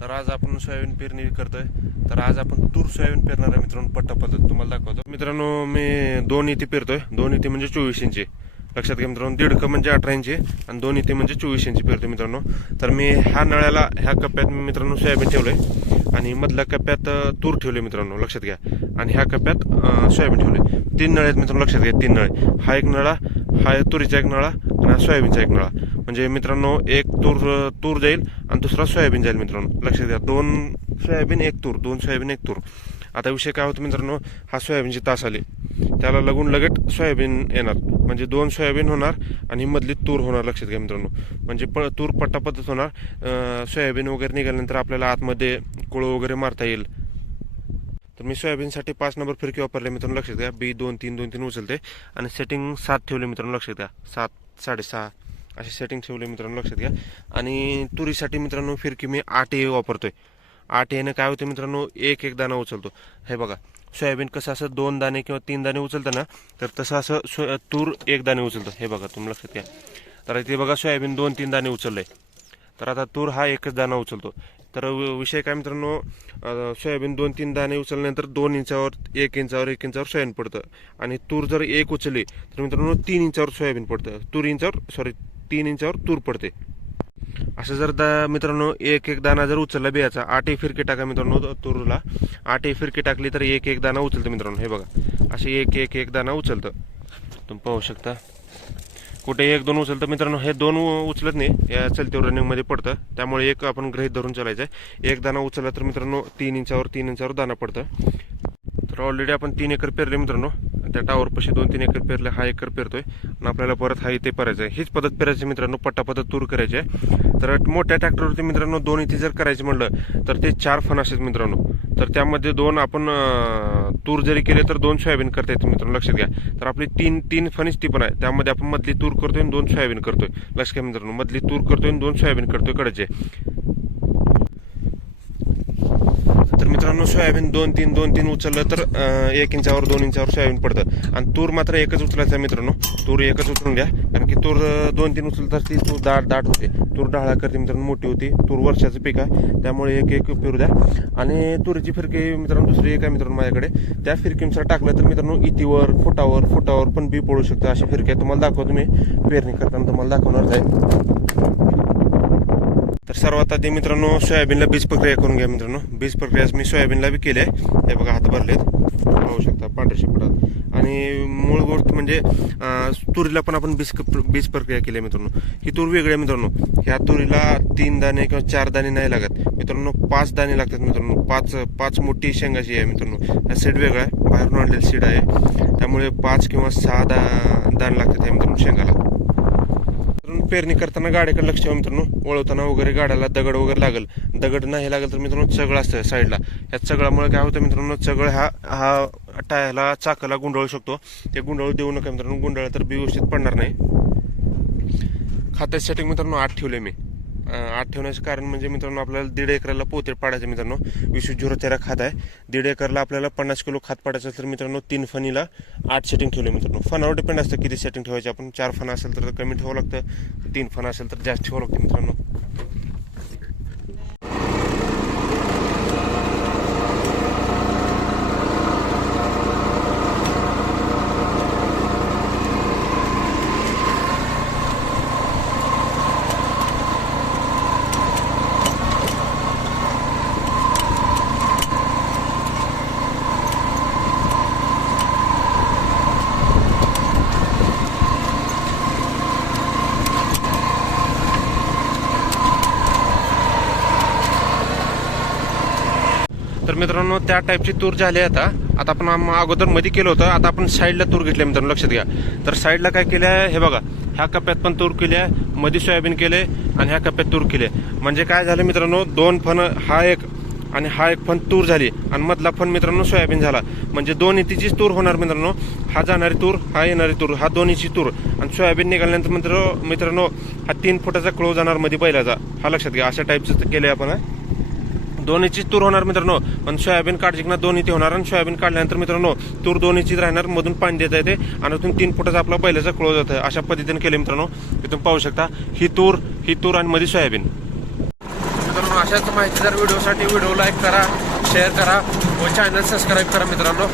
तर आज आपण सोयाबीन पेरणी करतोय. तर आज आपण तूर सोयाबीन पेरणार आहे मित्रांनो. पट्टा पद्धत तुम्हाला दाखवतो मित्रांनो. मी 2 इथे पेरतोय. 2 इथे म्हणजे 24 इंची. लक्षात घ्या मित्रांनो. 1.5 म्हणजे 18 इंची आणि 2 इथे म्हणजे 24 इंची पेरतोय मित्रांनो. तर मी ह्या नळ्याला ह्या कप्प्यात मित्रांनो सोयाबीन ठेवलंय आणि मधल्या कप्प्यात तूर ठेवले मित्रांनो. लक्षात घ्या. आणि ह्या कप्प्यात सोयाबीन ठेवले. 3 नळे आहेत मित्रांनो. लक्षात घ्या 3 नळे. हा एक नळा, हा तुरीचा एक नळा आणि हा सोयाबीनचा एक नळा. म्हणजे मित्रांनो एक तूर जाईल आणि दुसरा सोयाबीन जाईल मित्रांनो. लक्षात घ्या. 2 सोयाबीन 1 तूर, 2 सोयाबीन 1 तूर. आता विषय काय होतो मित्रांनो, हा सोयाबीनची तास आली, त्याला लगून लगेच सोयाबीन येणार. म्हणजे 2 सोयाबीन होणार आणि मधली तूर होणार. लक्षात घ्या मित्रांनो. म्हणजे तूर पट्टा पद्धत होणार. सोयाबीन वगैरे निघाल्यानंतर आपल्याला आतमध्ये कोळं वगैरे मारता येईल. तर मी सोयाबीनसाठी 5 नंबर फिरकी वापरले मित्रांनो. लक्षात घ्या. B2323 उचलते आणि सेटिंग 7 ठेवले मित्रांनो. लक्षात घ्या. 7, 6.5 असे सेटिंग ठेवले मित्रांनो. लक्षात घ्या. आणि तुरीसाठी मित्रांनो फिरकी मी 8A वापरतोय. 8A काय होते मित्रांनो, एक दाणा उचलतो. हे बघा, सोयाबीन कसं असं 2 दाणे किंवा 3 दाणे उचलतं ना, तर तसं असं तूर 1 दाणे उचलतं. हे बघा तुम्ही लक्षात घ्या. तर इथे बघा सोयाबीन 2-3 दाणे उचलले. तर आता तूर हा 1च दाणा उचलतो. तर विषय काय मित्रांनो, सोयाबीन 2-3 दाणे उचलल्यानंतर 2 इंचावर 1 इंचावर सोयाबीन पडतं. आणि तूर जर 1 उचलली तर मित्रांनो 3 इंचावर सोयाबीन पडतं. 3 इंचावर तूर पडते. असं जर मित्रांनो एक दाणा जर उचलला बियाचा, 8 फिरकी टाका मित्रांनो. तूरला 8 फिरकी टाकली तर एक दाणा उचलतं मित्रांनो. हे बघा असे एक दाणा उचलतं. तुम्ही पाहू शकता. कुठे 1-2 उचलतं मित्रांनो. हे 2 उचलत नाही, या चलतीवर रनिंगमध्ये पडतं. त्यामुळे एक आपण गृहीत धरून चालायचं आहे. 1 दाणा उचलला तर मित्रांनो 3 इंचावर दाणा पडतं. तर ऑलरेडी आपण 3 एकर पेरले मित्रांनो. त्या टावरपाशी 2-3 एकर पेरले. हा एकर पेरतोय आणि आपल्याला परत हा इथे पेरायचं आहे. हीच पद्धत पेरायची मित्रांनो. पट्टा पद्धत तूर करायची आहे. तर मोठ्या ट्रॅक्टरवरती मित्रांनो 2 इथे जर करायचं म्हणलं तर ते 4 फण असतात मित्रांनो. तर त्यामध्ये 2 आपण तूर जरी केले तर 2 सोयाबीन करता येते मित्रांनो. लक्षात घ्या. तर आपली 3 फणीच ती पण आहे. त्यामध्ये आपण मधली तूर करतोय आणि 2 सोयाबीन करतोय. लक्षात घ्या मित्रांनो. मधली तूर करतोय आणि 2 सोयाबीन करतोय कडचे. तर मित्रांनो सोयाबीन 2-3 उचललं तर 1 इंचावर 2 इंचावर सोयाबीन पडतं. आणि तूर मात्र एकच उचलायचं आहे मित्रांनो. तूर एकच उचलून घ्या. कारण की तूर 2-3 उचललं तर ती तूर दाट होते. तूर डाळा करते मित्रांनो, मोठी होती. तूर वर्षाचं पीक आहे, त्यामुळे एक पेरू द्या. आणि तुरीची फिरकी मित्रांनो दुसरी एक आहे मित्रांनो माझ्याकडे. त्या फिरकीनुसार टाकलं तर मित्रांनो इतीवर फुटावर पण बी पडू शकतं. अशा फिरक्या तुम्हाला दाखवतो मी पेरणी करताना. तुम्हाला दाखवणार आहे. तर सर्वात आधी मित्रांनो सोयाबीनला बीज प्रक्रिया करून घ्या मित्रांनो. बीज प्रक्रिया मी सोयाबीनला बी केली आहे. हे बघा हात भरलेत, पाहू शकता पांढऱ्या शिपडात. आणि मूळ गोष्ट म्हणजे तुरीला पण आपण बीज प्रक्रिया केली आहे मित्रांनो. ही तूर वेगळी आहे मित्रांनो. ह्या तुरीला 3 दाणे किंवा 4 दाणे नाही लागत मित्रांनो. 5 दाणे लागतात मित्रांनो. 5 मोठी शेंगाची आहे मित्रांनो. हा सीड वेगळा आहे, बाहेरून आणलेला सीड आहे. त्यामुळे 5 किंवा 6 दाणे लागतात ह्या मित्रांनो शेंगाला. पेरणी करताना गाड्याकडे लक्ष ठेवा मित्रांनो. वळवताना वगैरे गाड्याला दगड वगैरे लागल. दगड नाही लागल तर मित्रांनो चगळ असतं साईडला. या चगळामुळे काय होतं मित्रांनो, चगळ हा टायरला चाकाला गुंडाळू शकतो. ते गुंडाळू देऊ नका मित्रांनो. गुंडाळा तर व्यवस्थित पडणार नाही. खात्याचे सेटिंग मित्रांनो 8 ठेवले मी. 8 ठेवण्याचं कारण म्हणजे मित्रांनो आपल्याला 1.5 एकराला पोते पाडायचं मित्रांनो. 20-0-13 खात आहे. 1.5 एकरला आपल्याला 50 किलो खात पाडायचं तर मित्रांनो 3 फणीला 8 सेटिंग ठेवले मित्रांनो. फणावर डिपेंड असतं किती सेटिंग ठेवायचे. आपण 4 फणं असेल तर कमी ठेवावं लागतं, 3 फणं असेल तर जास्त ठेवावं लागतं मित्रांनो. तर मित्रांनो त्या टाईपची तूर झाली आहे. आता आपण अगोदर मध्ये केलं होतं. आता आपण साईडला तूर घेतली मित्रांनो. लक्षात घ्या. तर साईडला काय केलं आहे, हे बघा ह्या कप्प्यात पण तूर केली आहे, मध्ये सोयाबीन केले आणि ह्या कप्प्यात तूर केले. म्हणजे काय झालं मित्रांनो, 2 फण, हा एक आणि हा एक फण तूर झाली आणि मधला फण मित्रांनो सोयाबीन झाला. म्हणजे 2 इतीचीच तूर होणार मित्रांनो. हा जाणारी तूर, हा येणारी तूर, हा 2 इंची तूर. आणि सोयाबीन निघाल्यानंतर मित्रांनो हा 3 फुटाचा क्लो जाणार मध्ये बैलाचा. हा लक्षात घ्या. अशा टाईपचं केलं आपण. 2 इंचीच तूर होणार मित्रांनो. पण सोयाबीन काढची ना 2 इंची होणार. आणि सोयाबीन काढल्यानंतर मित्रांनो तूर 2 इंचीच राहणार. मधून पाणी देता येते आणि तिथून 3 फुटाचा आपला बैलाचा क्लो जातं. अशा पद्धतीने केले मित्रांनो. तुम्ही पाहू शकता. ही तूर आणि मध्ये सोयाबीन मित्रांनो. अशाच माहितीदार व्हिडिओसाठी व्हिडिओ लाईक करा, शेअर करा व चॅनल सबस्क्राईब करा मित्रांनो.